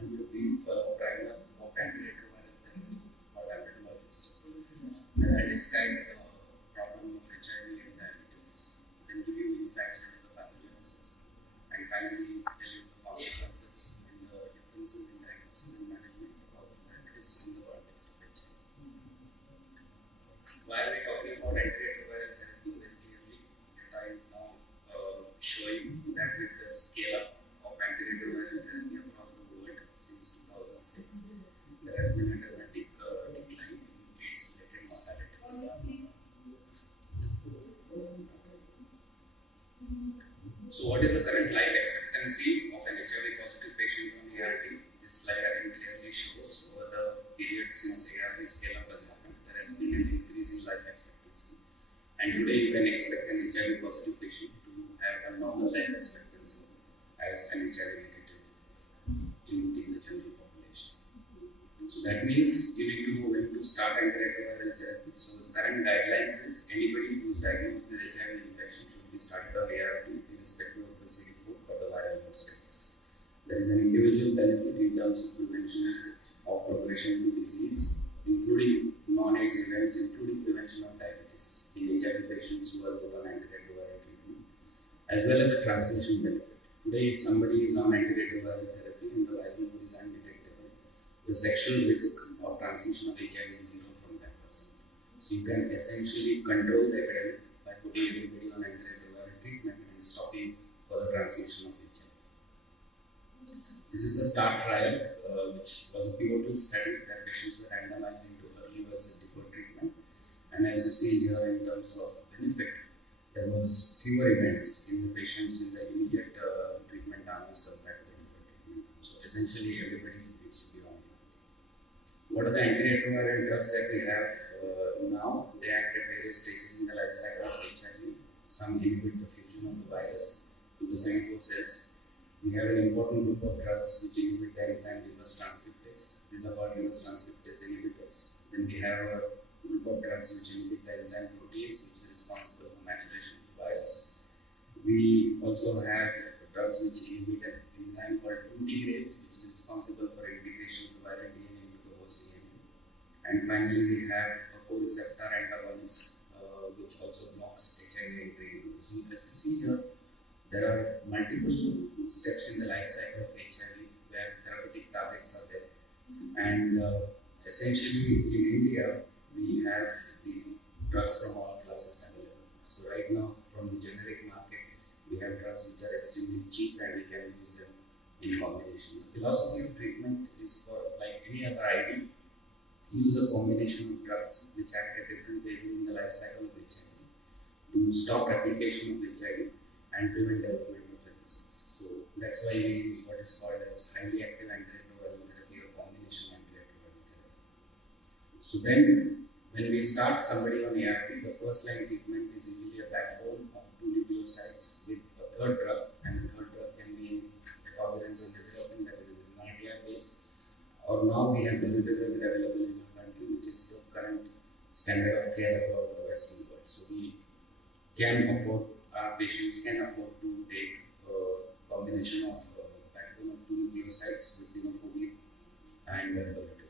give you a brief primer of antiretroviral therapy for diabetologists. Then I describe the problem of HIV and diabetes, then give you insights into the pathogenesis, and finally tell you the consequences and the differences in diagnosis and management of diabetes in the context of HIV. Why are we talking about antiretroviral therapy? Very clearly, data is now showing that with the scale up of antiretroviral therapy across the world since 2006, there has been a dramatic decline in AIDS-related mortality. So, what is the current life expectancy of an HIV positive patient on ART? This slide again clearly shows over the period since ART scale up has happened, there has been an increase in life expectancy. And today you can expect an HIV positive patient to have a normal life expectancy as an HIV negative in the general population. So that means you need to know when to start antiretroviral therapy. So the current guidelines is anybody who is diagnosed with HIV infection should be started on ART irrespective of the CD4 for the viral load status. There is an individual benefit in terms of prevention of progression to disease, including non-AIDS events, including prevention of diabetes in HIV patients who are put on antiretroviral treatment, as well as a transmission benefit. Today, if somebody is on antiretroviral therapy and the viral load is undetectable, the sexual risk of transmission of HIV is zero from that person. So you can essentially control the epidemic by putting everybody on antiretroviral treatment and stopping further transmission of HIV. This is the START trial, which was a pivotal study where patients were randomized into early versus deferred treatment. And as you see here, in terms of benefit, there was fewer events in the patients in the immediate treatment arm as compared to the deferred treatment. So essentially, everybody needs to be on it. What are the antiretroviral drugs that we have now? They act at various stages in the life cycle of HIV. Some inhibit the fusion of the virus to the CD4 cells. We have an important group of drugs which inhibit the enzyme reverse transcriptase. These are called reverse transcriptase inhibitors. Then we have a group of drugs which inhibit the enzyme protease, which is responsible for maturation of the virus. We also have drugs which inhibit an enzyme called integrase, which is responsible for integration of the viral DNA into the host DNA. And finally, we have a co-receptor antagonist, which also blocks HIV entry. So as you see here, there are multiple steps in the life cycle of HIV where therapeutic targets are there. And essentially in India, we have the drugs from all classes available. So right now from the generic market, we have drugs which are extremely cheap and we can use them in combination. The philosophy of treatment is for, like any other ID, use a combination of drugs which act at different phases in the life cycle of HIV to stop replication of HIV and prevent development of resistance. So that's why we use what is called as highly active antiretroviral therapy or combination antiretroviral therapy. So then, when we start somebody on ART, the first line treatment is usually a backbone of 2 nucleosides with a third drug, and the third drug can be in efavirenz or levodopa, that is rimonabant based. Or now we have dolutegravir available in our country, which is the current standard of care across the Western world. So we can afford, our patients can afford to take a combination of backbone of 2 nucleosides with tenofovir and dolutegravir.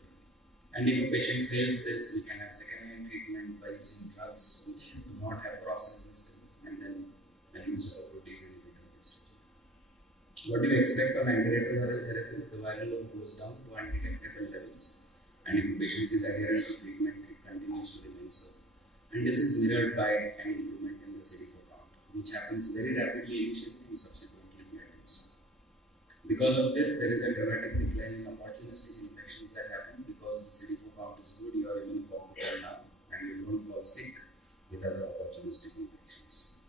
And if a patient fails this, we can have second line treatment by using drugs which do not have cross resistance and then use a protease inhibitor. What do you expect on antiretroviral therapy? The viral load goes down to undetectable levels, and if a patient is adherent to treatment, it continues to remain so. And this is mirrored by an improvement in the CD4 count, which happens very rapidly initially and subsequently plateaus. Because of this, there is a dramatic decline in opportunistic infections that happen because the CD4 count is good, you are immunocompetent now, and you don't fall sick with other opportunistic infections.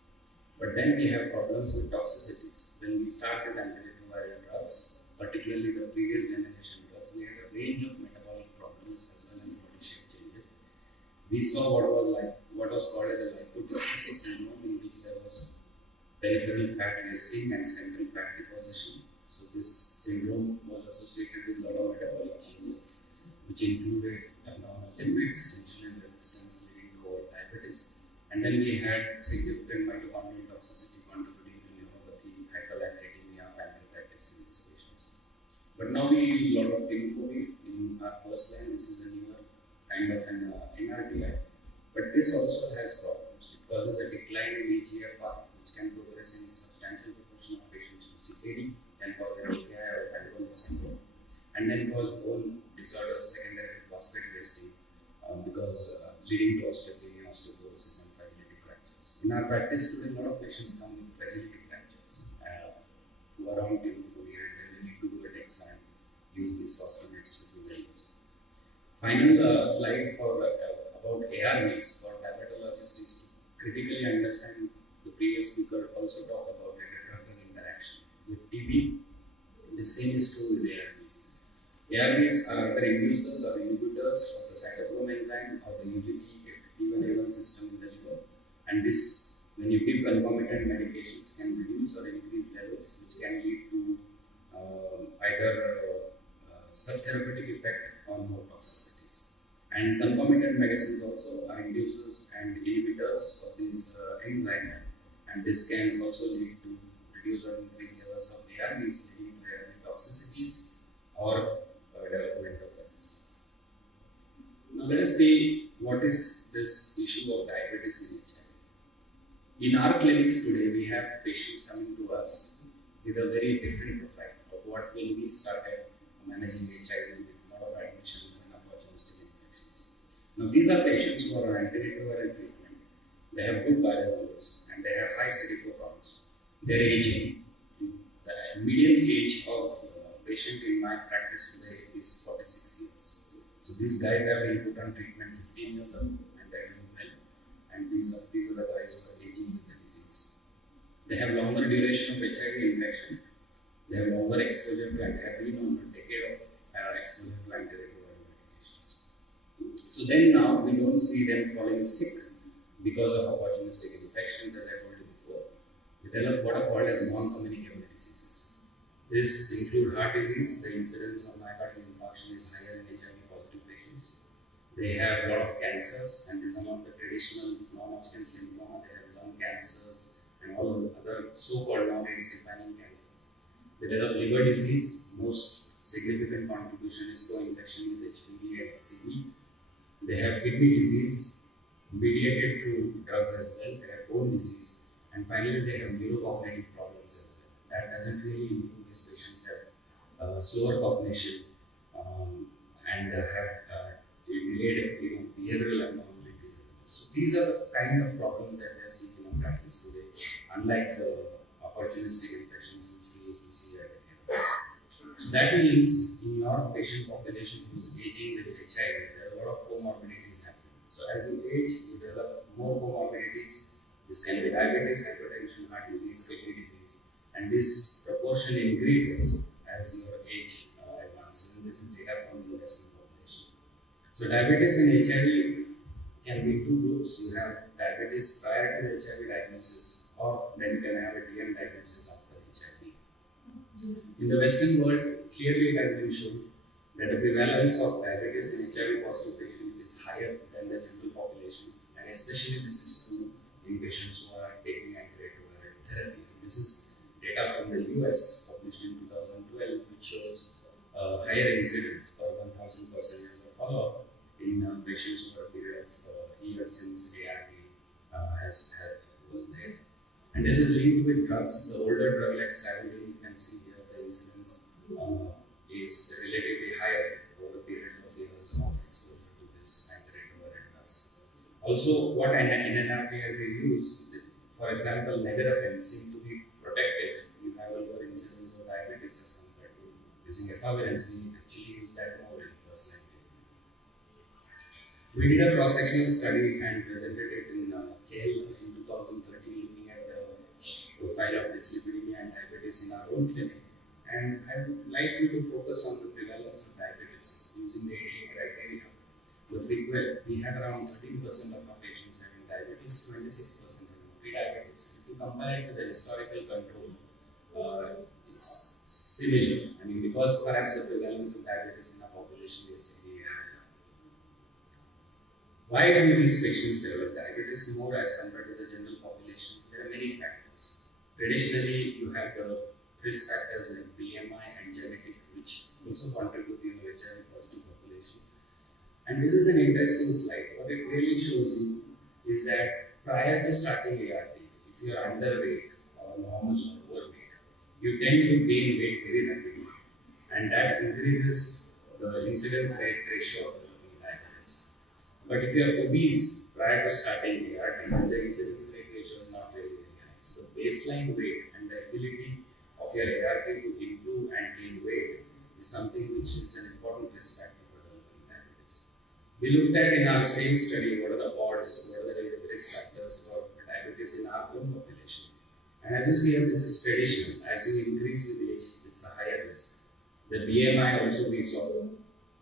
But then we have problems with toxicities. When we start these antiretroviral drugs, particularly the previous generation drugs, we had a range of metabolic problems as well as body shape changes. We saw what was called as a lipodystrophy syndrome, in which there was peripheral fat wasting and central fat deposition. So this syndrome was associated with a lot of metabolic changes, which included abnormal lipids, insulin resistance leading to diabetes. And then we had significant mitochondrial toxicity contributing to neuropathy, hyperlactatemia, pancreatitis in these patients. But now we use a lot of tenofovir in our first line. This is a newer kind of an MRTI. But this also has problems. It causes a decline in EGFR, which can progress in a substantial proportion of patients to CKD, can cause an AKI or fibrosis syndrome, and then cause bone disorders secondary to phosphate wasting because leading to osteopenia, osteoporosis, and fragility fractures. In our practice today, a lot of patients come with fragility fractures who are on tenofovir and they need to do a DEXA and use these phosphonates to do values. Final slide for about ARVs for diabetologists is to critically understand. The previous speaker also talked about drug interaction with TB. The same is true with ARVs. ARVs are either inducers or inhibitors of the cytochrome enzyme or the UGT1A1 system in the liver. And this, when you give concomitant medications, can reduce or increase levels, which can lead to either subtherapeutic effect or more toxicities. And concomitant medicines also are inducers and inhibitors of these enzymes, and this can also lead to reduce or increase levels of ARVs, leading to ARV toxicities or development of resistance. Now let us see what is this issue of diabetes in HIV. In our clinics today, we have patients coming to us with a very different profile of what when we started managing HIV with a lot of admissions and opportunistic infections. Now these are patients who are on antiretroviral treatment. They have good viral loads and they have high CD4 counts. They're aging. The median age of patient in my practice today is 46 years. So these guys have been put on treatment 15 years ago and they're doing well. And these are the guys who are aging with the disease. They have longer duration of HIV infection. They have longer exposure to and have been on a decade of exposure to antiretroviral medications. So then now we don't see them falling sick because of opportunistic infections, as I told you before. They develop what are called as non-communicable diseases. This include heart disease. The incidence of myocardial infarction is higher in HIV positive patients. They have a lot of cancers, and these are not the traditional non-Hodgkin's lymphoma. They have lung cancers and all of the other so-called nowadays defining cancers. They develop liver disease. Most significant contribution is co-infection with HPV and HCV. They have kidney disease mediated through drugs as well. They have bone disease, and finally they have neurocognitive problems as well. That doesn't really improve. These patients have slower cognition and have delayed behavioral abnormalities. So these are the kind of problems that we are seeing in our practice today, unlike the opportunistic infections which we used to see at the end. So that means in your patient population who is aging with HIV, there are a lot of comorbidities happening. So as you age, you develop more comorbidities. This can be diabetes, hypertension, heart disease, kidney disease, and this proportion increases as your age advances. And this is data from the Western population. So diabetes and HIV can be two groups. You have diabetes prior to the HIV diagnosis, or then you can have a DM diagnosis after HIV. In the Western world, clearly it has been shown that the prevalence of diabetes in HIV positive patients is higher than the general population, and especially this is true in patients who are taking antiretroviral therapy. This is data from the US published in 2012, which shows higher incidence per 1,000 persons of follow-up in patients over a period of years since ARV was there. And this is linked with drugs. The older drug like stattin, you can see here the incidence is relatively higher over periods of years of exposure to this antiretroviral drugs. Also, what NNRTs use, for example, nevirapine seem to be protective. You have a lower incidence of diabetes as compared to using efavirenz. We actually use that more in first line. We did a cross-sectional study and presented it in KL in 2013, looking at the profile of dyslipidemia and diabetes in our own clinic. And I would like you to focus on the prevalence of diabetes using the IDEC criteria. We had around 13% of our patients having diabetes, 26% having pre-diabetes. If you compare it to the historical control, it's similar. I mean, because perhaps the prevalence of diabetes in our population is really high. Why do these patients develop diabetes more as compared to the general population? There are many factors. Traditionally, you have the risk factors like BMI and genetic, which also contribute to HIV positive population. And this is an interesting slide. What it really shows you is that prior to starting ART, if you are underweight or normal or overweight, you tend to gain weight very rapidly, and that increases the incidence rate ratio of developing diabetes. But if you are obese prior to starting ART, the incidence rate ratio is not very, very high. So the baseline weight and the ability of your ART to improve and gain weight is something which is an important risk factor for developing diabetes. We looked at in our same study what are the odds, what are the risk factors for diabetes in our own population. And as you see here, this is traditional. As you increase with age, it's a higher risk. The BMI also we saw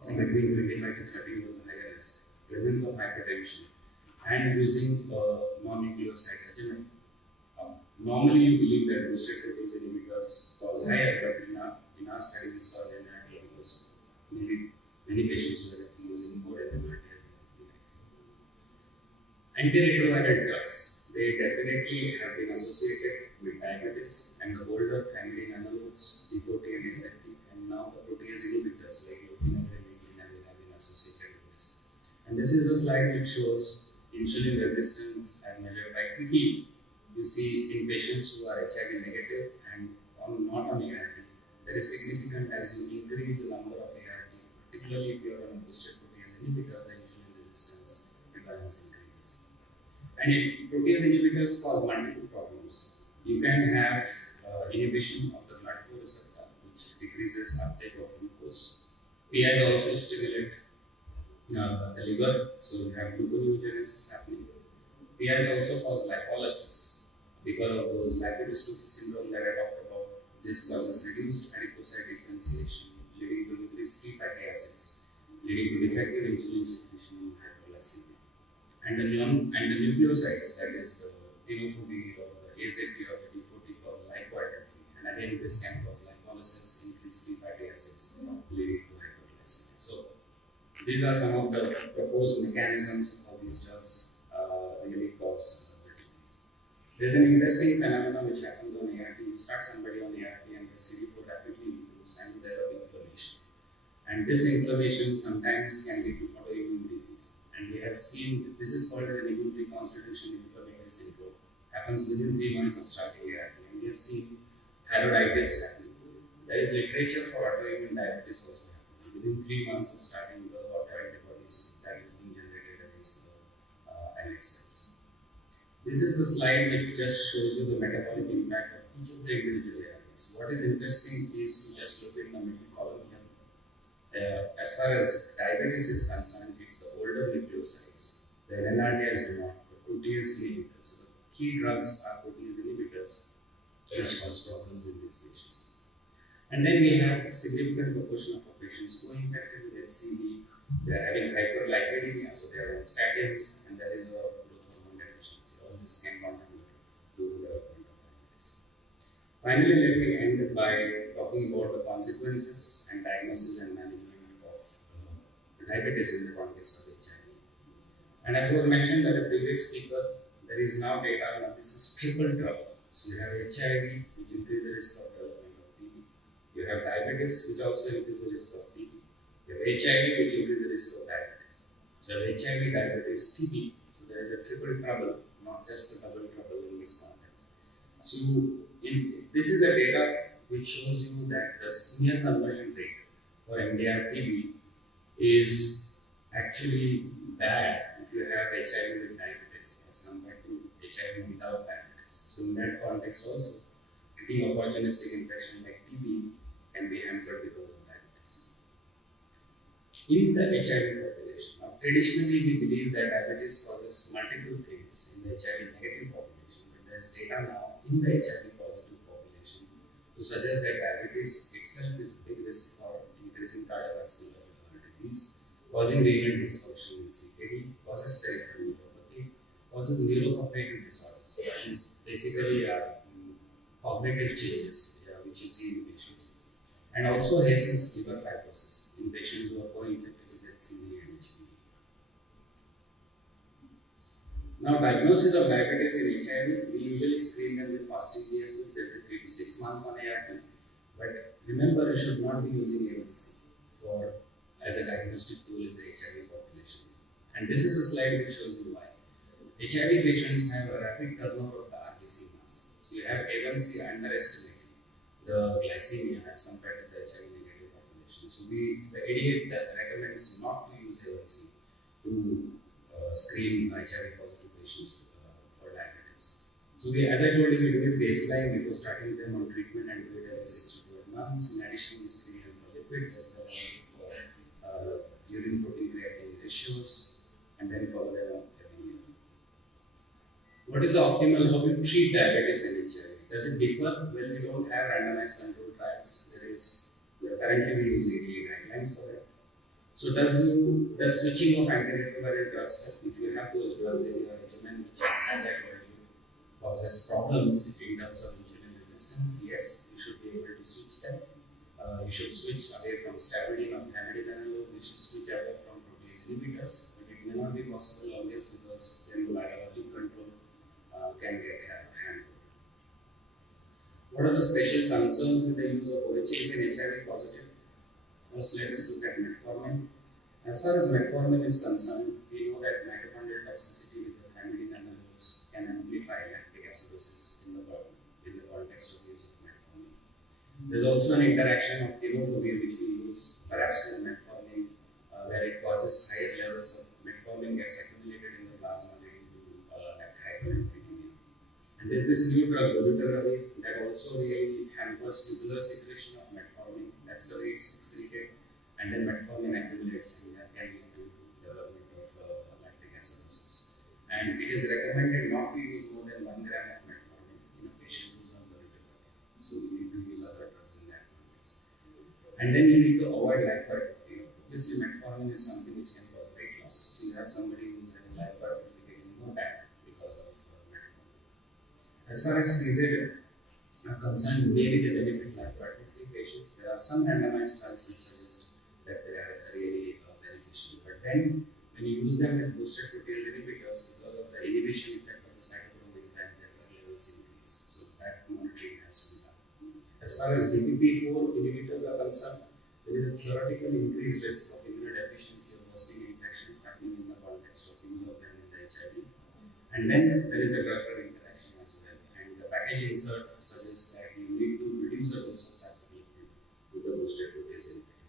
between 25 to 30 was a higher risk. Presence of hypertension and using non-nucleoside regimen. Normally, you believe that boosted protease inhibitors cause higher, but in our study, we saw that because maybe many patients were using more than 30 as antiretroviral drugs. They definitely have been associated with diabetes, and the older thymidine analogs, D40 and XFT, and now the protease inhibitors like lopinavir and epinavir have been associated with this. And this is a slide which shows insulin resistance as measured by QT. You see in patients who are HIV negative and not on ART, there is significant as you increase the number of ART, particularly if you are on a boosted protease inhibitor, the insulin resistance requirements increases. And protease inhibitors cause multiple problems. You can have inhibition of the blood flow receptor, which decreases uptake of glucose. PIs also stimulate the liver, so you have gluconeogenesis happening. PIs also cause lipolysis because of those lipodystrophy syndrome that I talked about. This causes reduced adipocyte differentiation, leading to increased free fatty acids, leading to defective insulin secretion and hyperglycemia. And the nucleosides, that is the tenofovir or the AZT or the D40, cause lipoatrophy, and again this can cause lipolysis, increased free fatty acids, leading to hyperglycemia. So these are some of the proposed mechanisms of how these drugs really cause the disease. There's an interesting phenomenon which happens on ART. You start somebody on ART and the CD4 rapidly improves and you develop inflammation. And this inflammation sometimes can lead to autoimmune disease. And we have seen, this is called an immune reconstitution inflammatory syndrome. Happens within 3 months of starting ART. And we have seen thyroiditis happening. There is literature for autoimmune diabetes also happening. Within 3 months of starting the autoantibodies that is being generated against the islet cells. This is the slide which just shows you the metabolic impact of each of the individual ARTs. What is interesting is to just look in the middle column here. As far as diabetes is concerned, it's the older nucleosides. The NRTIs do not. The protease inhibitors. So the key drugs are protease inhibitors, which cause problems in these patients. And then we have a significant proportion of our patients co-infected with HCV. They are having hyperlipidemia, so they are on statins, and there is a growth hormone deficiency. All this can contribute to the development of diabetes. Finally, let me end by talking about the consequences and diagnosis and management of diabetes in the context of HIV. And as was mentioned by the previous speaker, there is now data that this is triple trouble. So you have HIV, which increases the risk of development of TB. You have diabetes, which also increases the risk of TB. You have HIV, which increases the risk of diabetes. So you have HIV, diabetes, TB. So there is a triple trouble, not just a double trouble in this context. So this is the data which shows you that the smear conversion rate for MDR TB is actually bad if you have HIV with diabetes as compared to HIV without diabetes. So in that context also, treating opportunistic infection like TB can be hampered because of diabetes. In the HIV population, now traditionally we believe that diabetes causes multiple things in the HIV negative population, but there is data now in the HIV positive population to suggest that diabetes itself is a big risk for increasing cardiovascular disease, causing renal dysfunction in CKD, causes peripheral neuropathy, causes neurocognitive disorders. These basically are cognitive changes which you see in patients, and also hastens liver fibrosis in patients who are co-infected with HCV and HIV. Now, diagnosis of diabetes in HIV, we usually screen them with fasting BSLs every 3 to 6 months on ART. But remember, you should not be using A1C for as a diagnostic tool in the HIV population. And this is the slide which shows you why. HIV patients have a rapid turnover of the RBC mass. So you have A1C underestimating the glycemia as compared to the HIV negative population. So the IDEC recommends not to use A1C to screen HIV positive patients for diabetes. So as I told you, we do it baseline before starting them on treatment and do it every 6 to 12 months. In addition, we screen them for lipids as well as for urine protein creatinine ratios, and then follow them up every year. What is the optimal how to treat diabetes and HIV? Does it differ? Well, we don't have randomized control trials. Currently we use ADA guidelines for that. So the switching of antiretroviral drugs, if you have those drugs in your regimen, which as I told you causes problems in terms of insulin resistance, yes, you should be able to switch them. You should switch away from statin or thymidine analogs. You should switch away from protease inhibitors, but it may not be possible always because then the biologic control can get handled. What are the special concerns with the use of OHAs in HIV positive? First, let us look at metformin. As far as metformin is concerned, we know that mitochondrial toxicity with the thymidine analogs can amplify lactic acidosis in the context of use of metformin. There is also an interaction of tenofovir which we use perhaps with metformin, where it causes higher levels of metformin gets accumulated in the plasma leading to hyperlipidemia. And there's this new drug, dolutegravir, that also really hampers tubular secretion of metformin. That's the way it's excreted, and then metformin accumulates, and that can lead to development of lactic acidosis. And it is recommended not to use more than 1 gram of metformin in a patient who's on dolutegravir. So you need to use other drugs in that context. And then you need to avoid lipoatrophy. Obviously, metformin is something which can cause weight loss. So you have somebody who's having lipoatrophy getting more back because of metformin. As far as TZ are concerned, maybe they benefit lipoatrophy patients. There are some randomized trials which suggest that they are really beneficial. But then, when you use them with boosted protease inhibitors, because of the inhibition effect of the cytochrome enzyme, their levels increase. So that monitoring has to be done. As far as DPP4 inhibitors are concerned, there is a theoretical increased risk of immunodeficiency or worsening infections happening in the context of use of them in the HIV. And then there is a drug-drug interaction as well. And the package insert suggests that you need to reduce the dose of saxagliptin with the boosted protease inhibitor.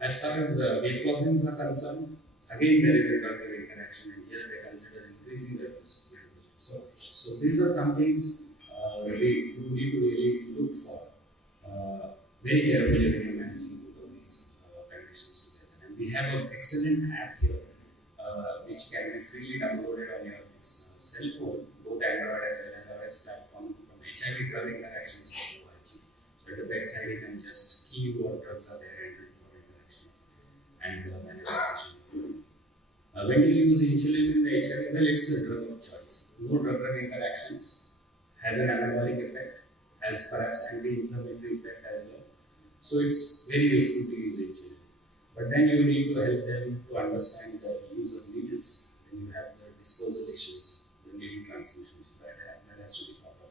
As far as biflozins are concerned, again there is a drug-drug interaction, and here they consider increasing the dose. So these are some things we need to really look for very carefully when you're managing both of these conditions together. And we have an excellent app here which can be freely downloaded on your cell phone, both Android as well as iOS platform, from HIV drug interactions to OIG. So at the bedside you can just key what drugs are there and look for interactions and manage the patient. When you use insulin in the HIV, well, it's a drug of choice. No drug-drug interactions, has an anabolic effect, has perhaps anti-inflammatory effect as well. So it's very useful to use insulin. But then you need to help them to understand the use of needles. Then you have the disposal issues, the needle transmission. So that has to be thought of.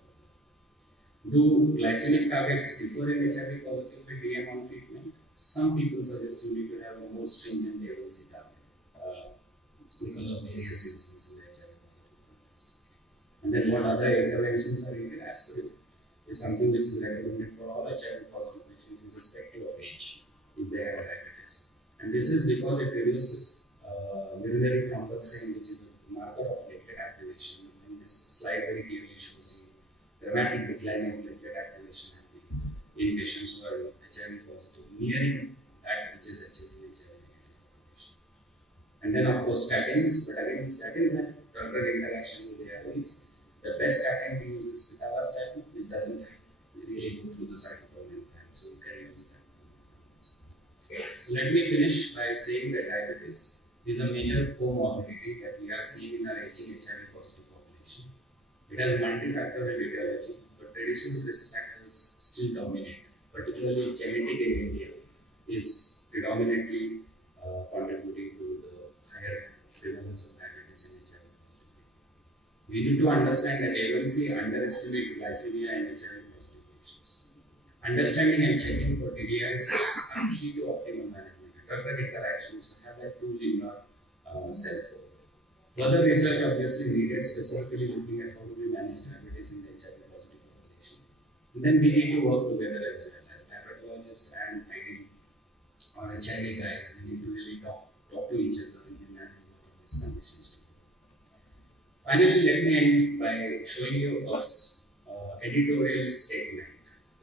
Do glycemic targets differ in HIV positive with DM on treatment? Some people suggest you need to have a more stringent A1C target because of various reasons in the HIV positive context. And then what other interventions are needed? Aspirin is something which is recommended for all HIV positive patients irrespective of age if they have diabetes. And this is because it reduces urinary thromboxane, which is a marker of platelet activation. And this slide very clearly shows you dramatic decline in platelet activation happening in patients who are HIV positive, nearing that which is HIV negative population. And then of course statins, but again statins have drug-drug interaction with the ARBs. The best statin to use is pitavastatin, which doesn't really go through the cytochrome enzyme, so you can use that. So let me finish by saying that diabetes is a major comorbidity that we are seeing in our aging HIV positive population. It has multifactorial etiology, but traditional risk factors still dominate, particularly genetic in India is predominantly contributing to the higher prevalence of diabetes in HIV. We need to understand that A1C underestimates glycemia in HIV positive patients. Understanding and checking for DDIs are key to optimal management. Drug-drug interactions have that rule in your cell phone. Further research obviously needed, specifically looking at how do we manage diabetes in the HIV positive population. And then we need to work together as well as diabetologists and IDEC or HIV guys. We need to really talk to each other in the management of these conditions. Finally, let me end by showing you a editorial statement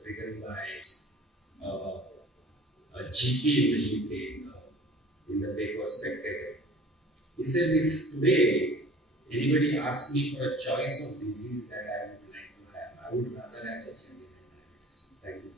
written by a GP in the UK in the paper Spectator. He says, if today anybody asks me for a choice of disease that I would like to have, I would rather have HIV than diabetes. Thank you.